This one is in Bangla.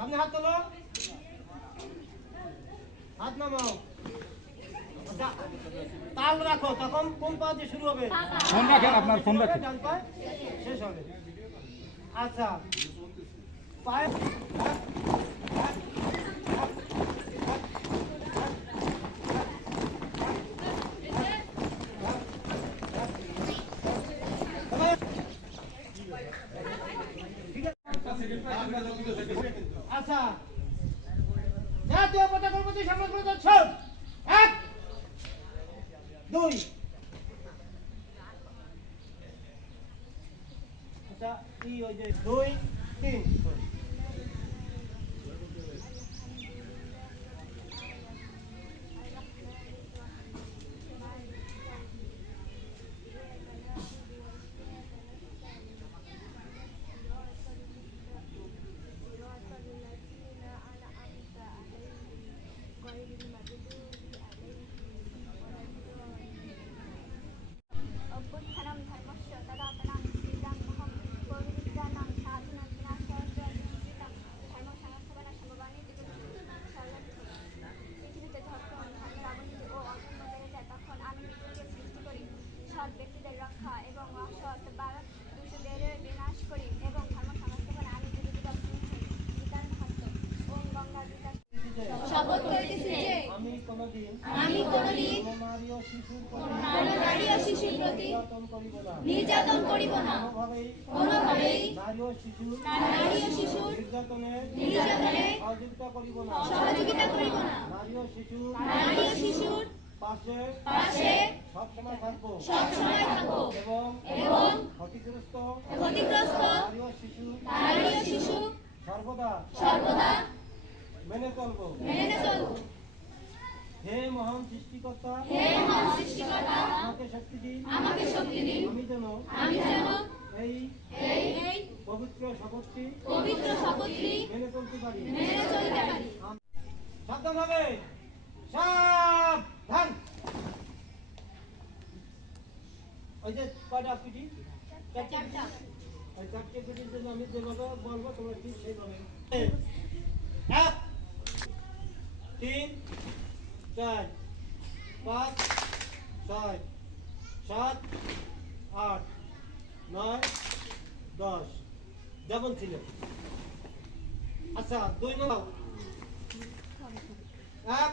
সামনে হাত তোলো। হাত নামাও। আচ্ছা, তাল রাখো তখন কোন পা দিয়ে শুরু হবে? ফোন রাখেন আপনার ফোন রাখেন। শেষ হবে। আচ্ছা। পায়ে আচ্ছা। জাতীয় পতাকার প্রতি সম্মান করে যাচ্ছ এক দুই। আচ্ছা দুই তিন। সৎ রক্ষা এবং অসৎ বা দুষ্টদের বিনাশ করি এবং ধর্ম সংস্থাপনা আমি যদি বিকাশ বিধান হাত ওম গঙ্গা বিকাশ শপথ করিতেছি যে আমি কোনদিন আমি কোনদিন কোনো নারী ও শিশুর প্রতি কোনো নারী ও শিশুর প্রতি নির্যাতন করিব না। নির্যাতন করিব না। কোনোভাবেই কোনোভাবেই নারী ও শিশু নারী ও শিশুর নির্যাতনে নির্যাতনে সহযোগিতা করিব না। সহযোগিতা করিব না। নারী ও শিশু নারী ও শিশুর পাশে পাশে থাকব। সবসময় থাকব। এবং এবং ক্ষতিগ্রস্ত ক্ষতিগ্রস্ত নারী ও শিশু নারী ও শিশু সর্বদা সর্বদা মেনে চলবো। মেনে চলব। হে মহান সৃষ্টিকর্তা হে মহান সৃষ্টিকর্তা আমাকে শক্তি দিন। আমাকে শক্তি দিন। আমি যেন আমি যেন এই এই এই পবিত্র শপথটি পবিত্র শপথটি মেনে চলতে পারি। মেনে চলতে পারি। সাবধান হবে সাবধান ওই যে কয়টা পিটি ওই চারটে পিটির জন্য আমি যেভাবে বলব, তোমরা ঠিক সেইভাবে। এক, তিন, চার, পাঁচ, ছয়, সাত, আট, নয়, দশ। যেমন ছিল। আচ্ছা দুই নম্বর। এক